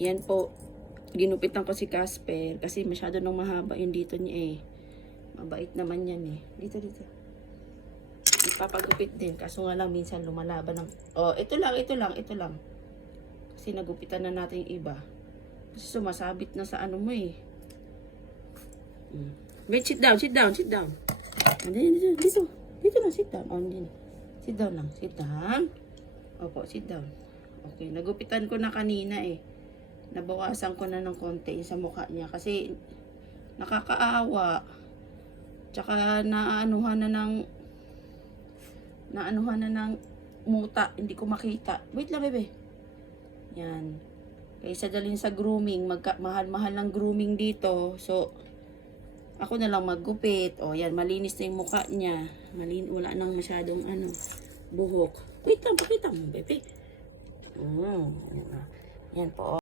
Yan po. Ginupitan ko si Casper kasi masyado nang mahaba yung dito niya eh. Mabait naman yan eh. Dito. Ipapagupit din. Kaso nga lang minsan lumalaban ng... Oh, ito lang. Kasi nagupitan na natin yung iba. Kasi sumasabit na sa ano mo eh. Wait, sit down. Dito na, sit down. Oh, din. Sit down lang. Sit down. Opo, sit down. Okay, nagupitan ko na kanina eh. Nabawasan ko na ng konti sa mukha niya kasi nakakaawa. Tsaka naanuhan na ng muta, hindi ko makita. Wait lang, bebe. Yan. Kaysa dalhin sa grooming, mahal-mahal ng grooming dito. So, ako na lang maggupit. O, yan, malinis na yung mukha niya. Wala nang masyadong buhok. Wait lang, pakita mo, bebe. Yan po.